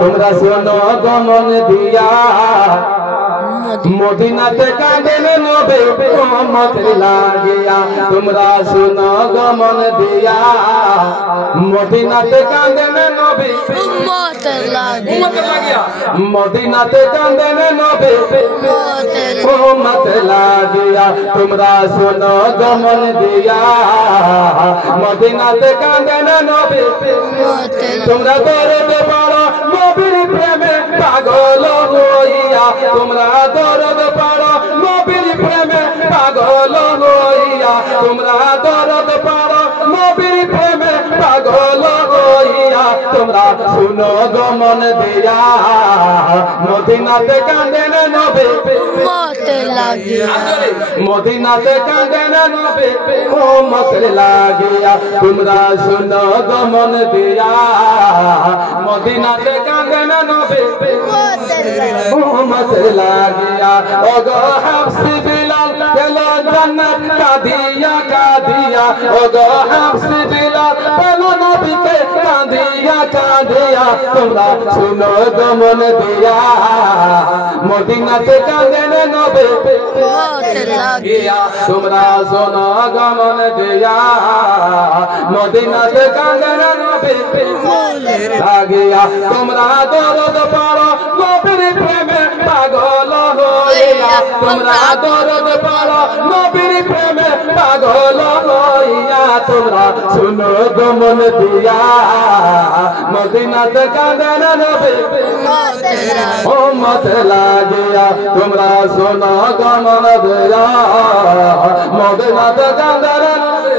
তোমরা শোনো গমন দিয়া মদিনাতে কাঁদেন নবী উম্মত লাগিয়া তোমরা শোনো গমন দিয়া মদিনাতে কাঁদেন নবী উম্মত লাগিয়া মদিনাতে কাঁদেন নবী উম্মত লাগিয়া তোমরা শোনো গমন দিয়া মদিনাতে কাঁদেন নবী তোমরা দরদ পড়ো নবীর প্রেমে পাগল হইয়া তোমরা দরদ পড়ো নবীর প্রেমে পাগল হইয়া তোমরা দরদ পড়ো নবীর প্রেমে পাগল হইয়া তোমরা শুনো গমন দিয়া মদিনাতে কাঁদেন নবী উম্মত লাগিয়া মদিনাতে কাঁদেন নবী উম্মত লাগিয়া তোমরা শুনো গমন দিয়া মদিনাতে কাঁদেন নবী উম্মত লাগিয়া ওগো হাফসি বিলাল পেল জান্নাত কাঁদিয়া কাঁদিয়া ওগো হাফসি বিলাল পেল নবীকে কাঁদিয়া কাঁদিয়া তোমরা শুনো গমন দিয়া মদিনাতে কাঁদেন নবী উম্মত লাগিয়া তোমরা শুনো গমন দিয়া মদিনাতে কাঁদেন নবী লাগিয়া তোমরা দরদ পড়ো নবীর প্রেমে পাগল হইয়া তোমরা দরদ পড়ো নবীর প্রেমে পাগল হইয়া তোমরা শুনো গমন দিয়া মদিনাতে কাঁদেন নবী উম্মত লাগিয়া তোমরা শুনো গমন দিয়া মদিনাতে কাঁদেন নবী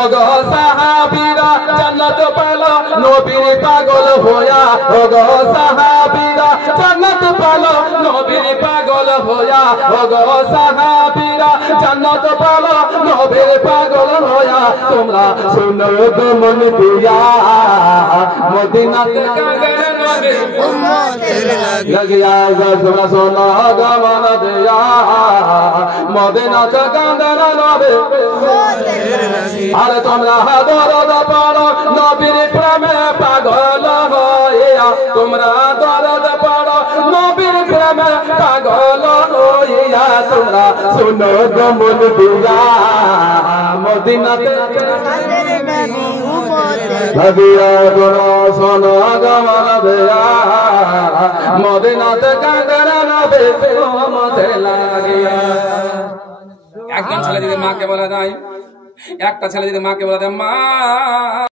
ওগো সাহাবীরা জান্নাত পালো নবীর পাগল হইয়া ওগো সাহাবীরা জান্নাত পালো নবীর পাগল হইয়া ওগো সাহাবীরা জান্নাত পালো নবীর পাগল হইয়া তোমরা শুনো গমন দিয়া মদিনাতে কাঁদেন নবী উম্মত লাগিয়া তোমরা শুনো গমন দিয়া মদিনাতে কাঁদেন নবী আরে তোমরা দরদ পড়ো নবীর প্রেমে পাগল হইয়া তোমরা দরদ পড়ো নবীর প্রেমে পাগল হইয়া তোমরা শুনো গমন দিয়া মদিনাতে লাগিয়া তোমরা শুনো গমন দিয়া মদিনাতে কাঁদেন নবী উম্মত লাগিয়া একজন ছেলে যদি মাকে বলে দেয় একটা ছেলে যদি মাকে বলে দেয় মা